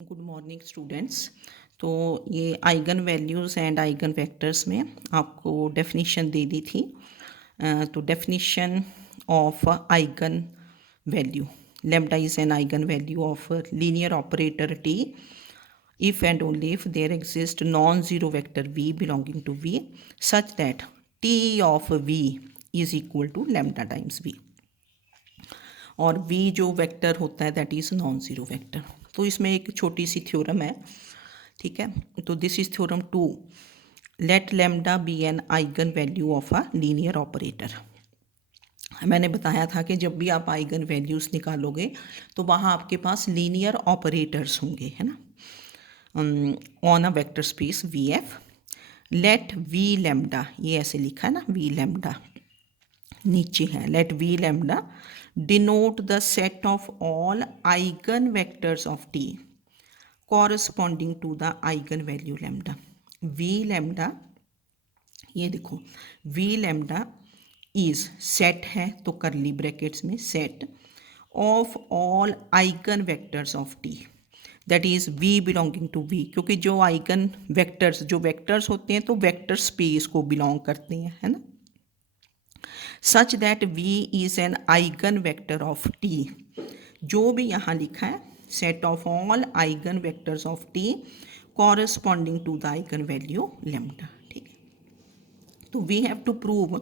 Good morning students. तो ये eigen values and eigen vectors में आपको डेफिनेशन दे दी थी। तो definition of eigen value, lambda is an eigen value of linear operator T if and only if there exists non-zero vector v belonging to v such that t of v is equal to lambda times v, और v जो vector होता है that is non zero vector. तो इसमें एक छोटी सी theorem है, ठीक है। तो this is theorem 2, let lambda be an eigen value of a linear operator. मैंने बताया था कि जब भी आप आइगन वैल्यूज़ निकालोगे तो वहाँ आपके पास लीनियर ऑपरेटर्स होंगे, है ना, on a vector space V F. Let V lambda, ये ऐसे लिखा है ना, वी लैम्डा नीचे है, let V lambda denote the set of all eigen vectors of T corresponding to the eigen value lambda. V lambda, ये देखो, we lambda is set है तो करली ब्रैकेट्स में set of all eigen vectors of T, that is V belonging to V, क्योंकि जो eigen vectors, जो vectors होते हैं तो वेक्टर स्पेस को बिलोंग करते हैं, है ना, such that V is an eigenvector of T. जो भी यहाँ लिखा है, set of all eigen vectors of T corresponding to the eigen value lambda, ठीक है। तो we have to prove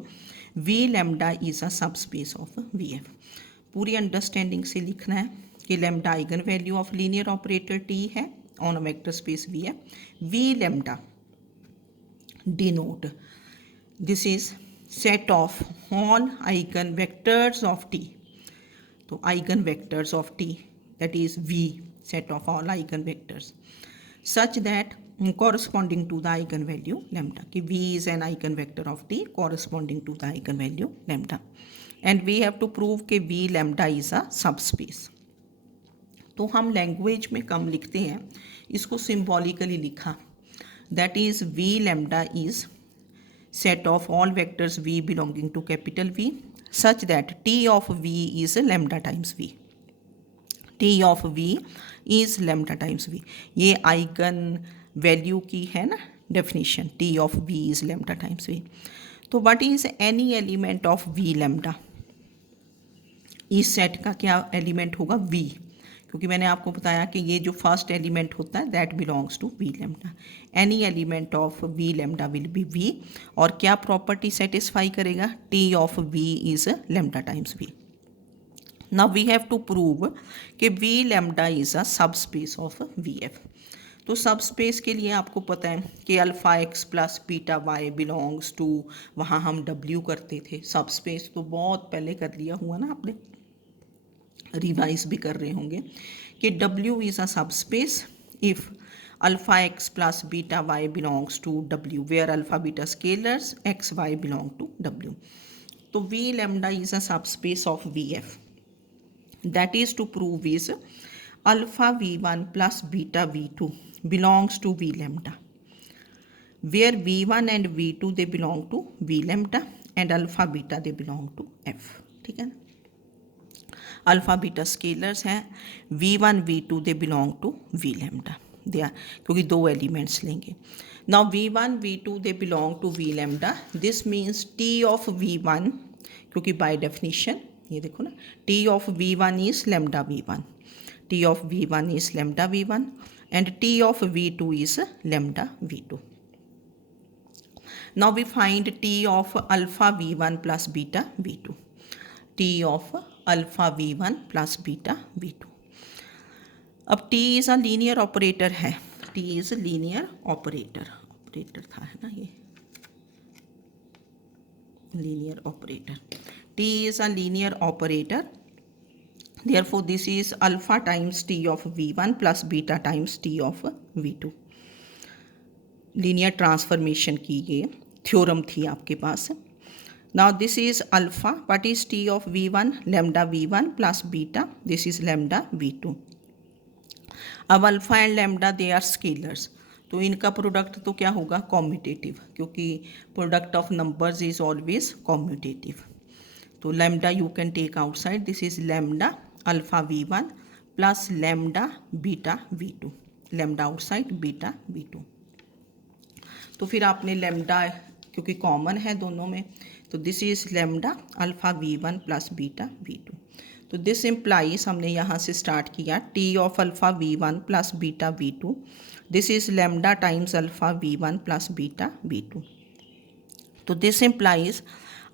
V lambda is a सब स्पेस ऑफ वी एफ। पूरी अंडरस्टैंडिंग से लिखना है कि lambda eigen value of linear operator T है on a vector space V F. V lambda denote, this is set of all eigen vectors of T. तो eigen vectors of T that is V, set of all eigen vectors such that corresponding to the eigen value lambda, कि v is an eigen vector of t corresponding to the eigen value lambda, and we have to prove कि v lambda is a subspace। तो हम language में कम लिखते हैं, इसको symbolically लिखा, that is v lambda is set of all vectors v belonging to capital V such that t of v is lambda times v, t of v is lambda times v। ये eigen value की है ना definition, t of v is lambda times v। तो what is any element of v lambda, इस set का क्या element होगा v, क्योंकि मैंने आपको बताया कि ये जो फर्स्ट एलिमेंट होता है that belongs to v lambda. Any element of v lambda will be v, और क्या प्रॉपर्टी सेटिस्फाई करेगा, t of v is lambda times v। Now we have to prove कि वी लैम्डा इज़ अ सब space of V F. तो सब space के लिए आपको पता है कि alpha X plus beta Y belongs to, वहाँ हम डब्ल्यू करते थे, सब स्पेस तो बहुत पहले कर लिया हुआ ना आपने, रिवाइज भी कर रहे होंगे कि डब्ल्यू इज़ अ सब space if alpha X plus beta Y belongs to W, where alpha beta scalars X Y belong to W. तो वी लैम्डा इज़ अ सब space of V F, that is to prove is alpha v1 plus beta v2 belongs to v lambda, where v1 and v2 they belong to v lambda and alpha beta they belong to f, ठीक है ना। Alpha beta scalars हैं, v1 v2 they belong to v lambda, they are, क्योंकि दो elements लेंगे। Now v1 v2 they belong to v lambda, this means t of v1, क्योंकि by definition ये देखो ना, t of v1 is lambda v1, t of v1 is lambda v1 and t of v2 is lambda v2। Now we find t of alpha v1 plus beta v2, t of alpha v1 plus beta v2। अब t is a linear operator है, t is linear operator, operator था है ना, ये linear operator, t is a linear operator, therefore this is alpha times t of v1 plus beta times t of v2। Linear transformation की ये theorem थी आपके पास। Now this is alpha, what is t of v1, lambda v1 plus beta, this is lambda v2। अब alpha and lambda they are scalars, तो इनका product तो क्या होगा, कॉम्यूटेटिव, क्योंकि product of numbers is always commutative. तो lambda you can take outside, this is lambda alpha v1 plus lambda beta v2। Lambda outside beta V2। तो फिर आपने लेमडा क्योंकि कॉमन है दोनों में, तो this is lambda alpha V1 plus beta V2। तो दिस इम्प्लाइज हमने यहाँ से स्टार्ट किया T of alpha V1 plus beta V2, this is lambda times alpha V1 plus beta V2। तो this implies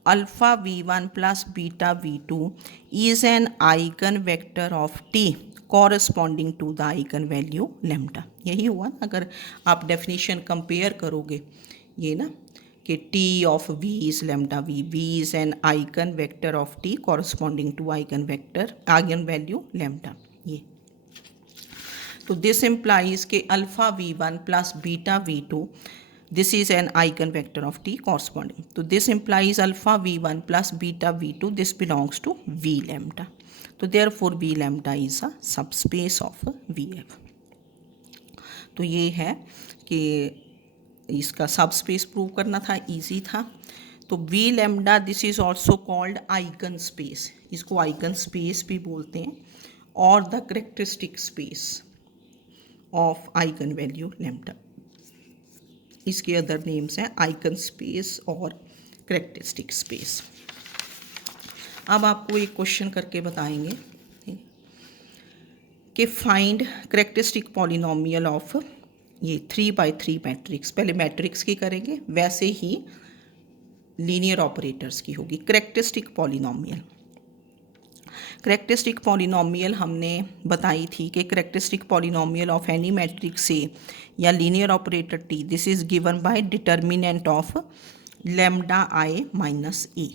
alpha V1 plus beta V2 is an eigenvector of T corresponding to the eigenvalue lambda। यही हुआ ना, अगर आप definition compare करोगे ये ना कि T of V is lambda V is an eigenvector of T corresponding to eigenvalue lambda। ये तो दिस इम्प्लाइज के alpha V1 plus beta V2 this is an eigenvector of T corresponding, so this implies alpha V1 plus beta V2 this belongs to V lambda, so therefore V lambda is a subspace of VF। तो ये है कि इसका subspace prove करना था, easy था। तो V lambda this is also called eigen space, इसको आइगन स्पेस भी बोलते हैं, और the characteristic space of eigen value lambda. इसके अदर नेम्स हैं आइगन स्पेस और करेक्टरिस्टिक स्पेस। अब आपको एक क्वेश्चन करके बताएंगे कि फाइंड करेक्टरिस्टिक पॉलिनोमियल ऑफ ये 3x3 मैट्रिक्स। पहले मैट्रिक्स की करेंगे, वैसे ही लीनियर ऑपरेटर्स की होगी। करेक्टरिस्टिक पॉलिनोमियल, करेक्टरिस्टिक पॉलिनोमियल हमने बताई थी कि characteristic polynomial of any matrix A या linear operator T this is given by determinant of lambda I minus A.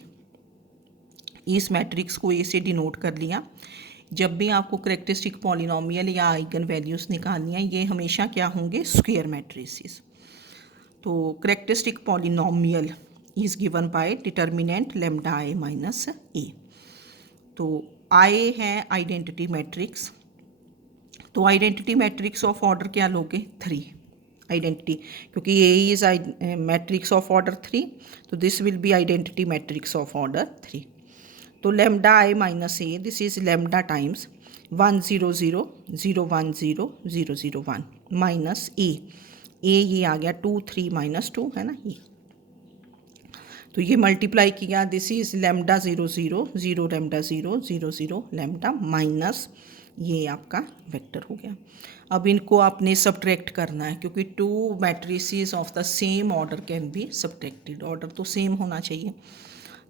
इस मैट्रिक्स को ए से डिनोट कर लिया। जब भी आपको करेक्टरिस्टिक पॉलिनोमियल या आइगन वैल्यूज़ निकालनी है, ये हमेशा क्या होंगे, स्क्वायर मैट्रिसेस। तो characteristic polynomial is given by determinant lambda I minus A. तो आई है आइडेंटिटी मैट्रिक्स, तो आइडेंटिटी मैट्रिक्स ऑफ ऑर्डर क्या लोगे, 3 आइडेंटिटी, क्योंकि A is matrix of order 3, तो this will be identity matrix of order 3। तो lambda I minus A this is lambda times 1 0 0 0 1 0 0 0 1 minus A ये आ गया 2 3 माइनस 2 है ना ये। तो ये मल्टीप्लाई किया, this is lambda 0 0 0 lambda 0 0 0 lambda minus ये आपका वेक्टर हो गया। अब इनको आपने सब्ट्रैक्ट करना है, क्योंकि 2 matrices of the same order can be subtracted, order तो सेम होना चाहिए।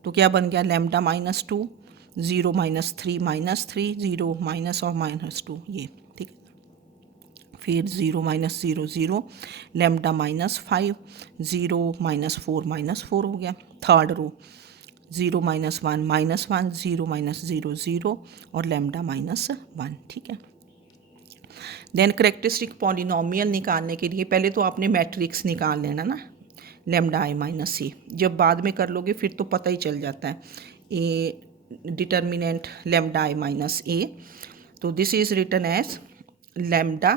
तो क्या बन गया, lambda minus 2 0 minus 3 minus 3 0 minus और माइनस 2 ये, ठीक है। फिर 0 माइनस 0 0 लैम्डा माइनस 5 0 माइनस 4 हो गया। Third row 0 minus 1 minus 1 0 minus 0 0 और लैम्डा माइनस 1, ठीक है। देन करेक्टरिस्टिक पॉलिनोमियल निकालने के लिए पहले तो आपने मैट्रिक्स निकाल लेना ना, लैम्डा आई माइनस सी। जब बाद में कर लोगे फिर तो पता ही चल जाता है, A determinant lambda I minus A. तो this is written as lambda,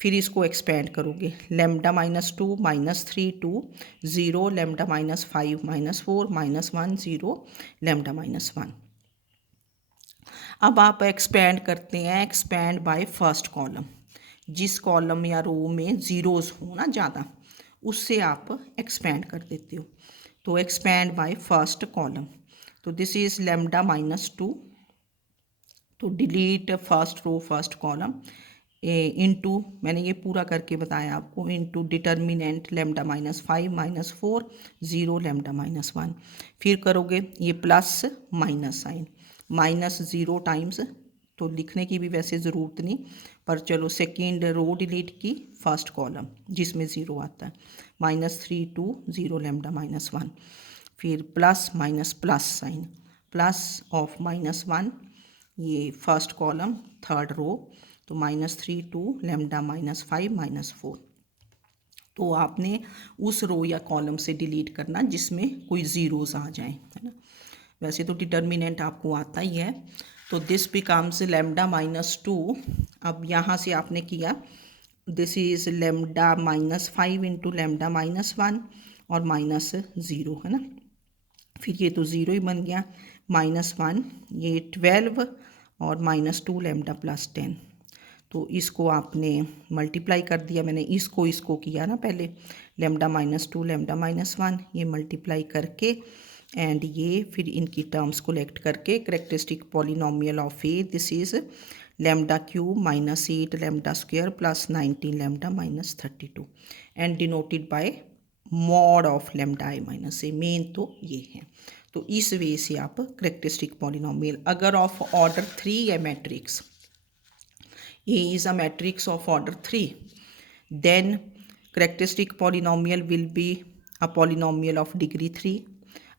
फिर इसको एक्सपेंड करोगे, lambda minus 2 minus 3 2 0 lambda minus 5 minus 4 minus 1 0 lambda minus 1। अब आप एक्सपेंड करते हैं, एक्सपेंड बाय फर्स्ट कॉलम, जिस कॉलम या रो में ज़ीरोज़ हो ना ज़्यादा, उससे आप एक्सपेंड कर देते हो। तो एक्सपेंड बाय फर्स्ट कॉलम, तो दिस इज़ लैम्डा माइनस 2, तो delete first row first column into, मैंने ये पूरा करके बताया आपको, into determinant lambda minus 5 minus 4 0 lambda minus 1। फिर करोगे ये plus minus sign, minus 0 times, तो लिखने की भी वैसे ज़रूरत नहीं, पर चलो सेकेंड रो डिलीट की, फर्स्ट कॉलम जिसमें 0 आता है, माइनस 3 2 0 लैम्डा माइनस 1। फिर plus minus plus sign, plus of minus 1 ये फर्स्ट कॉलम थर्ड रो, तो माइनस 3 2 लैम्डा माइनस 5 माइनस 4। तो आपने उस रो या कॉलम से डिलीट करना जिसमें कोई ज़ीरोज़ आ जाएं, है ना। वैसे तो डिटर्मिनेंट आपको आता ही है। तो दिस बिकम्स लैम्डा माइनस 2। अब यहाँ से आपने किया, this is lambda minus 5 into lambda minus 1 और माइनस 0, है ना। फिर ये तो 0 ही बन गया, माइनस 1 ये 12 और माइनस 2 लैम्डा प्लस 10। तो इसको आपने मल्टीप्लाई कर दिया, मैंने इसको किया ना पहले, λ-2 λ-1 ये मल्टीप्लाई करके एंड ये फिर इनकी टर्म्स कोलेक्ट करके characteristic polynomial of A this is λ³ -8 λ² plus 19 λ -32 and denoted by mod of λi-a। मेन तो ये है। तो इस वे से आप करेक्टरिस्टिक पॉलिनोमियल, अगर ऑफ ऑर्डर 3 है matrix, A is a matrix of order 3, then characteristic polynomial will be a polynomial of degree 3।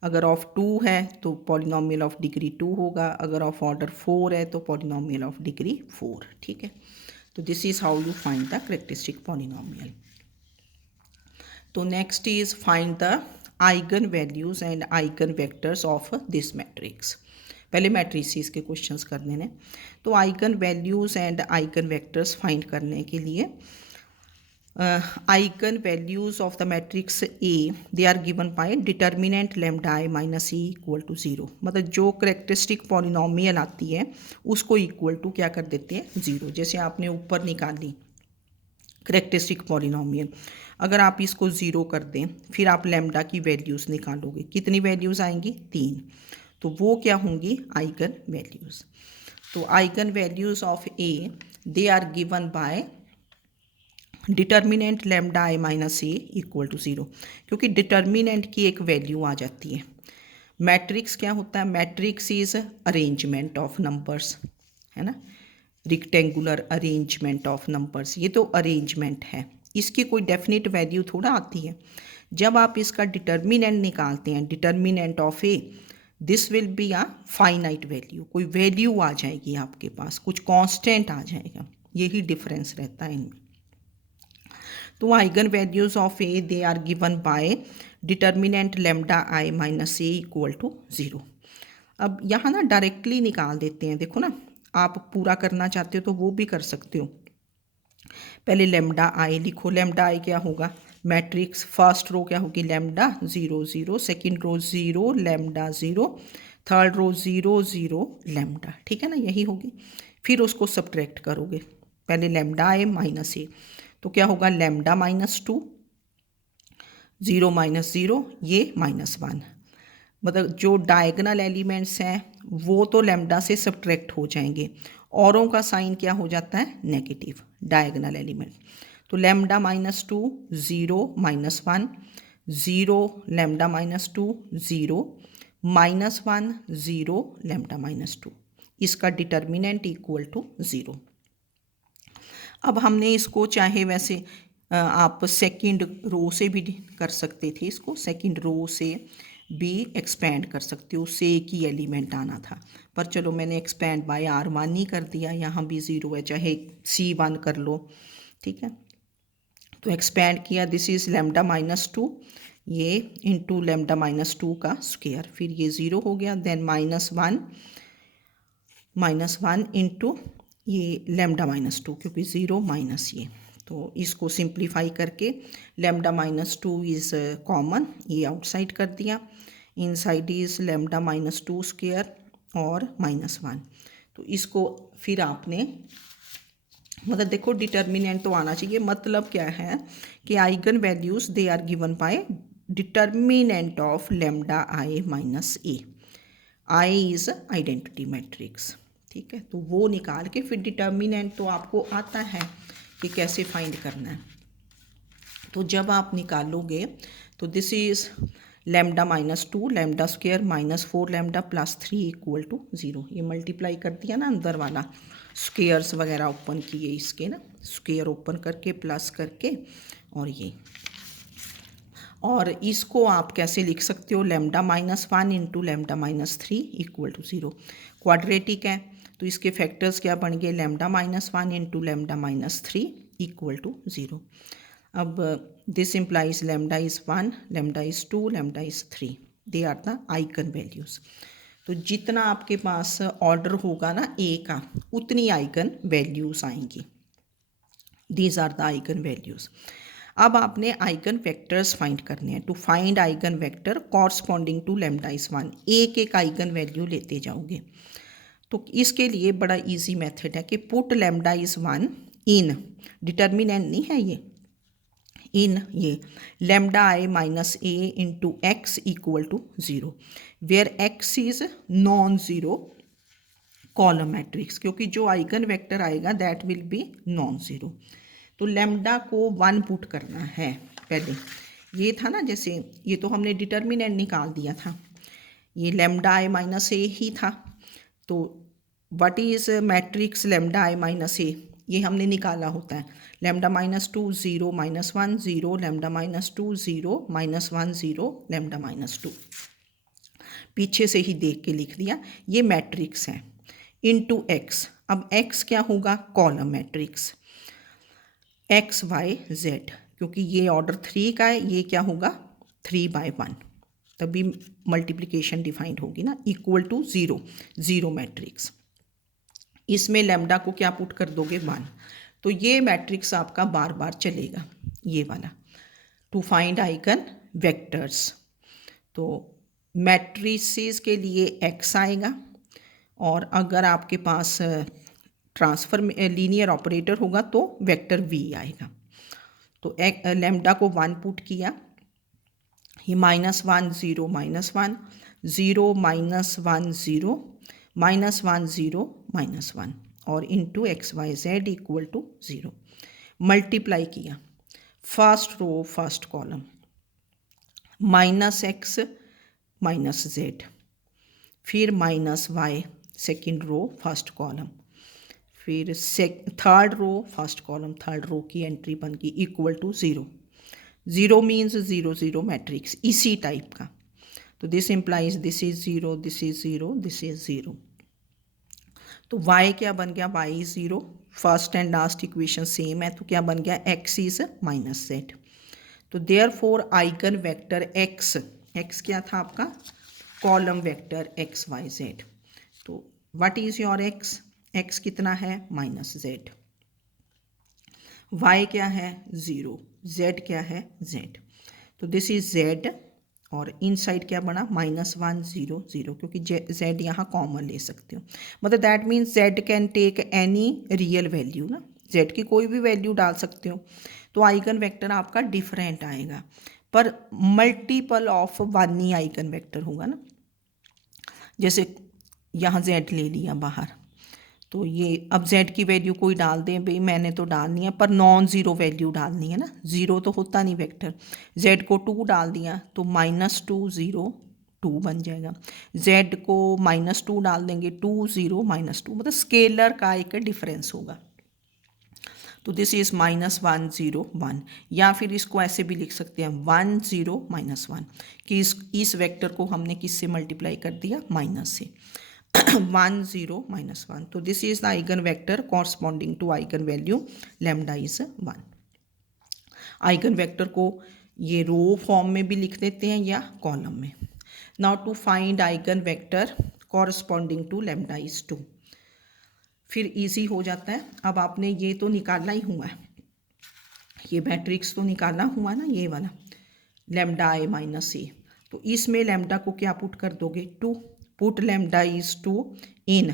अगर ऑफ 2 है तो polynomial of degree 2 होगा, अगर ऑफ ऑर्डर 4 है तो polynomial of degree 4। ठीक है, तो this is how you find the characteristic polynomial। तो next is find the eigen values and eigen vectors of this matrix. पहले मैट्रिसेस के क्वेश्चंस करने ने। तो eigen values and eigen vectors find करने के लिए eigen values of the matrix A they are given by determinant λi - e = 0। मतलब जो करेक्टरिस्टिक पॉलिनोमियल आती है उसको इक्वल टू क्या कर देते हैं 0। जैसे आपने ऊपर निकाली करेक्टरिस्टिक पॉलिनोमियल, अगर आप इसको 0 कर दें फिर आप लैम्डा की वैल्यूज़ निकालोगे, कितनी वैल्यूज़ आएंगी 3, तो वो क्या होंगी आइगन वैल्यूज़। तो eigen values of A they are given by determinant λi - a = 0, क्योंकि डिटर्मिनेंट की एक वैल्यू आ जाती है। मैट्रिक्स क्या होता है, matrix is arrangement of numbers, है ना, रिक्टेंगुलर अरेंजमेंट ऑफ नंबर्स, ये तो अरेंजमेंट है, इसकी कोई डेफिनेट वैल्यू थोड़ा आती है। जब आप इसका डिटर्मिनेंट निकालते हैं, determinant of A, this will be a finite value, कोई वैल्यू आ जाएगी आपके पास, कुछ कांस्टेंट आ जाएगा, यही डिफरेंस रहता है इनमें। तो eigen values of A they are given by determinant λi - a = 0। अब यहाँ ना डायरेक्टली निकाल देते हैं, देखो ना, आप पूरा करना चाहते हो तो वो भी कर सकते हो। पहले λi लिखो, λi क्या होगा, मैट्रिक्स फर्स्ट रो क्या होगी λ0 0, सेकेंड रो 0 λ0, थर्ड रो 0 0 λ, ठीक है ना, यही होगी। फिर उसको सब्ट्रैक्ट करोगे, पहले λi - a, तो क्या होगा λ-2, 0 - 0 ये -1, मतलब जो डायगनल एलिमेंट्स हैं वो तो लैम्डा से सब्ट्रैक्ट हो जाएंगे, औरों का साइन क्या हो जाता है नेगेटिव, डायगनल एलिमेंट। तो λ-2 0 -1 0 λ-2 0 -1 0 λ-2, इसका डिटर्मिनेंट इक्वल टू 0। अब हमने इसको चाहे वैसे आप सेकंड रो से भी कर सकते थे, इसको सेकंड रो से भी एक्सपेंड कर सकते हो, से एक ही एलिमेंट आना था, पर चलो मैंने एक्सपेंड बाय R1 ही कर दिया, यहाँ भी 0 है, चाहे C1 कर लो, ठीक है। तो एक्सपेंड किया, दिस इज़ λ-2 ये इंटू λ-2 का स्क्वायर, फिर ये 0 हो गया, देन -1 इंटू ये λ-2, क्योंकि 0 माइनस ये, तो इसको सिंप्लीफाई करके λ-2 इज़ कॉमन, ये आउटसाइड कर दिया, इनसाइड इज़ λ-2 स्क्वायर और -1। तो इसको फिर आपने, मतलब देखो डिटर्मिनेंट तो आना चाहिए, मतलब क्या है कि eigen values they are given by determinant of λi - a, I is identity matrix, ठीक है। तो वो निकाल के फिर डिटर्मिनेंट तो आपको आता है कि कैसे फाइंड करना है। तो जब आप निकालोगे तो दिस इज़ λ-2 λ² -4 λ + 3 = 0, ये मल्टीप्लाई कर दिया ना अंदर वाला, स्क्वेयर्स वगैरह ओपन किए इसके ना, स्क्वेयर ओपन करके प्लस करके, और ये, और इसको आप कैसे लिख सकते हो, λ-1 इंटू λ-3 = 0, क्वाड्रेटिक है, तो इसके फैक्टर्स क्या बन गए, λ-1 इंटू λ-3 = 0। अब this implies λ is 1 λ is 2 λ is 3, they are the eigen values. तो जितना आपके पास ऑर्डर होगा ना ए का, उतनी आइगन वैल्यूज़ आएंगी, these are the eigenvalues. अब आपने आइगन वेक्टर्स फाइंड करने हैं। To find eigen vector corresponding to λ is 1, एक एक आइगन वैल्यू लेते जाओगे। तो इसके लिए बड़ा इजी मेथड है कि पुट लैम्डा इज़ 1 इन, डिटर्मिनेंट नहीं है ये, इन ये lambda I minus A into x equal to 0, where x is non zero column matrix, क्योंकि जो आइगन वेक्टर आएगा that will be non zero. तो लैम्डा को 1 पुट करना है। पहले ये था ना, जैसे ये तो हमने डिटर्मिनेंट निकाल दिया था, ये लैम्डा आई माइनस ए ही था। तो what is matrix lambda I minus A, ये हमने निकाला होता है। Lambda minus 2 0 minus 1 0, lambda minus 2 0 minus 1 0, lambda minus 2, पीछे से ही देख के लिख दिया। ये मैट्रिक्स है इनटू एक्स। अब एक्स क्या होगा, column matrix x y z, क्योंकि ये ऑर्डर 3 का है, ये क्या होगा 3/1, तभी मल्टीप्लिकेशन डिफाइंड होगी ना, इक्वल टू 0 0 मैट्रिक्स। इसमें लैम्डा को क्या पुट कर दोगे 1, तो ये मैट्रिक्स आपका बार बार चलेगा ये वाला। टू फाइंड आइगन वेक्टर्स, तो मैट्रिसेस के लिए एक्स आएगा, और अगर आपके पास ट्रांसफर लीनियर ऑपरेटर होगा तो वेक्टर वी आएगा। तो लैम्डा को 1 पुट किया, ये -1 0 -1 0 -1 0 -1 0 -1 और into x y z equal to 0। Multiply किया, first row first column -x -z, फिर -y second row first column, फिर third row first column, third row की एंट्री बन गई इक्वल टू 0। 0 मीन्स 0 0 मैट्रिक्स इसी टाइप का। तो this implies this is 0, this is 0, this is 0। तो y क्या बन गया, y is 0, first and last equation same है, तो क्या बन गया x इज -z। तो therefore eigen vector x क्या था आपका, column vector x y z। तो व्हाट इज योर x कितना है -z, y क्या है 0, z क्या है z। तो दिस इज z, और इनसाइड क्या बना -1 0 0, क्योंकि z यहाँ कॉमन ले सकते हो, मतलब that means z can take any real value ना, z की कोई भी वैल्यू डाल सकते हो। तो आइगन वेक्टर आपका डिफरेंट आएगा, पर multiple of 1 he eigen vector होगा ना। जैसे यहाँ z ले लिया बाहर, तो ये अब z की वैल्यू कोई डाल दें, भाई मैंने तो डालनी है, पर नॉन ज़ीरो वैल्यू डालनी है ना, ज़ीरो तो होता नहीं वेक्टर। z को 2 डाल दिया तो -2 0 2 बन जाएगा, z को -2 डाल देंगे 2 0 -2, मतलब स्केलर का एक डिफरेंस होगा। तो दिस इज़ -1 0 1, या फिर इसको ऐसे भी लिख सकते हैं 1 0 -1, कि इस वेक्टर को हमने किससे मल्टीप्लाई कर दिया, माइनस से 1 0 -1। तो this is the eigen vector corresponding to eigen value lambda is 1। आइगन वेक्टर को ये रो फॉर्म में भी लिख देते हैं या कॉलम में। Now to find eigen vector corresponding to lambda is 2, फिर इजी हो जाता है। अब आपने ये तो निकालना ही हुआ है, ये मैट्रिक्स तो निकालना हुआ ना, ये वाला लैम्डा आई माइनस ए। तो इसमें लैम्डा को क्या पुट कर दोगे 2, put lambda is 2 in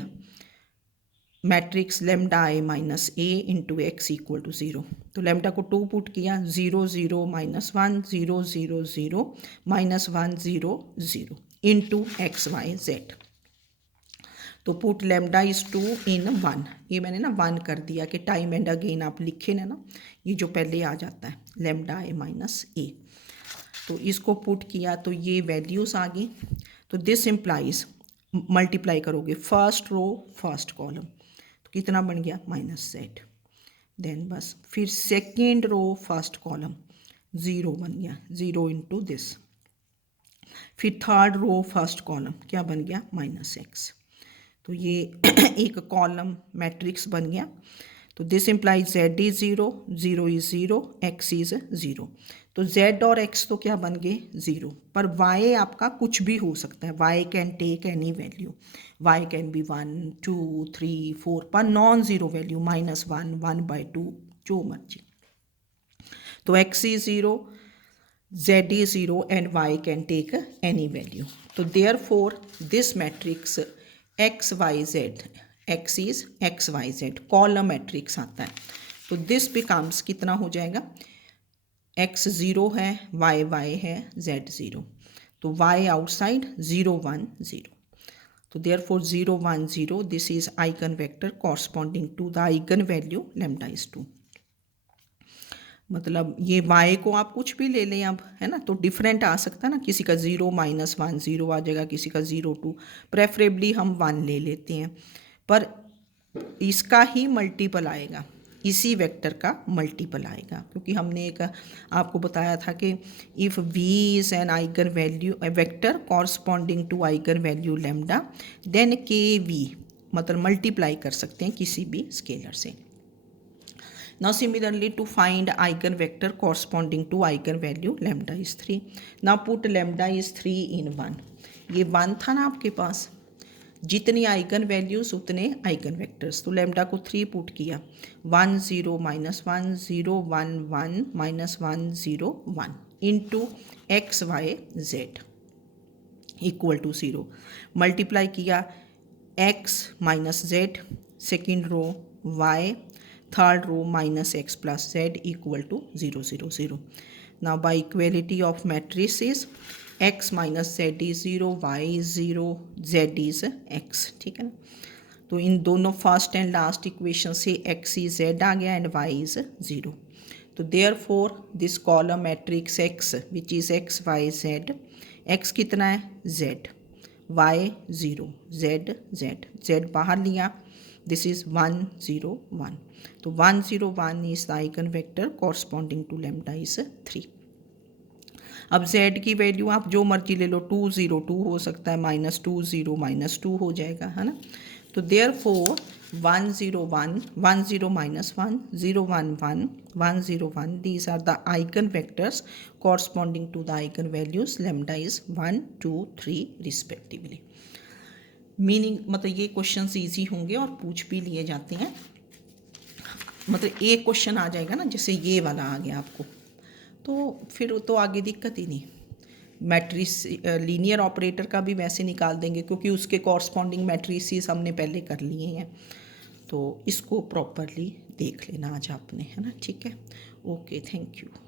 matrix lambda I minus A into x equal to 0। तो लैम्डा को 2 पुट किया, 0 0 -1 0 0 0 -1 0 0 इंटू एक्स वाई जेड। तो पुट लैम्डा इज 2 इन 1, ये मैंने ना 1 कर दिया कि टाइम एंड अगेन आप लिखे ना, ये जो पहले आ जाता है लैम्डा आई माइनस ए। तो इसको पुट किया तो ये वैल्यूज़ आ गई। तो दिस इम्प्लाइज मल्टीप्लाई करोगे फर्स्ट रो फर्स्ट कॉलम, तो कितना बन गया -z। देन बस फिर सेकेंड रो फर्स्ट कॉलम 0 बन गया, 0 इंटू दिस। फिर थर्ड रो फर्स्ट कॉलम क्या बन गया -x। तो ये एक कॉलम मैट्रिक्स बन गया। तो this implies z is 0, 0 is 0, x is 0। तो z और x तो क्या बन गए 0, पर y आपका कुछ भी हो सकता है, y can take any value, y can be 1 2 3 4, पर नॉन ज़ीरो वैल्यू -1 1/2 जो मर्जी। तो x is 0, z is 0 and y can take any value. So therefore this matrix x y z, x is x y z, column matrix आता है। तो this becomes कितना हो जाएगा, एक्स ज़ीरो है, वाई वाई है, जेड ज़ीरो, तो y outside 0 1 0, तो therefore 0 1 0 this is eigen vector corresponding to the eigen value lambda is 2। मतलब ये y को आप कुछ भी ले लें अब, है ना, तो डिफरेंट आ सकता है ना, किसी का 0 -1 0 आ जाएगा, किसी का 0 2, प्रेफरेबली हम 1 ले लेते हैं, पर इसका ही मल्टीपल आएगा, इसी वेक्टर का मल्टीपल आएगा, क्योंकि हमने एक आपको बताया था कि if v is an eigen value vector corresponding to eigen value lambda then K v, मतलब मल्टीप्लाई कर सकते हैं किसी भी स्केलर से। Now similarly to find eigenvector corresponding to eigenvalue lambda is 3. Now put lambda is 3 in 1. ये 1 था ना आपके पास, जितनी आइगन वैल्यूज उतने आइगन वेक्टर्स, तो लैम्डा को 3 पुट किया, 1 0 -1 0 1 1 -1 0 1 into x y z equal to 0, multiply किया x minus z, second row y, third row minus x plus z equal to 0 0 0। Now by equality of matrices x minus z is 0, y is 0, z is x, ठीक है ना। तो इन दोनों first and last equation से x is z आ गया and y is 0। तो therefore this column matrix x which is x y z, x कितना है z, y 0, z z, z बाहर लिया, दिस इज 1 0 1, तो 1 0 1 is the eigen vector corresponding to lambda is 3। अब z की value आप जो मर्जी ले लो, 2 0 2 हो सकता है, -2 0 -2 हो जाएगा, है ना। तो there four 1 0 1 1 0 -1 0 1 1 1 0 1 these are the eigen vectors corresponding to the eigen values lambda is 1 2 3 respectively. Meaning मतलब ये क्वेश्चंस इजी होंगे और पूछ भी लिए जाते हैं, मतलब एक क्वेश्चन आ जाएगा ना, जैसे ये वाला आ गया आपको, तो फिर तो आगे दिक्कत ही नहीं। मैट्रिस लीनियर ऑपरेटर का भी वैसे निकाल देंगे, क्योंकि उसके कॉरस्पॉन्डिंग मैट्रिसेस हमने पहले कर लिए हैं, तो इसको प्रॉपरली देख लेना आज आपने, है ना, ठीक है। Okay, thank you.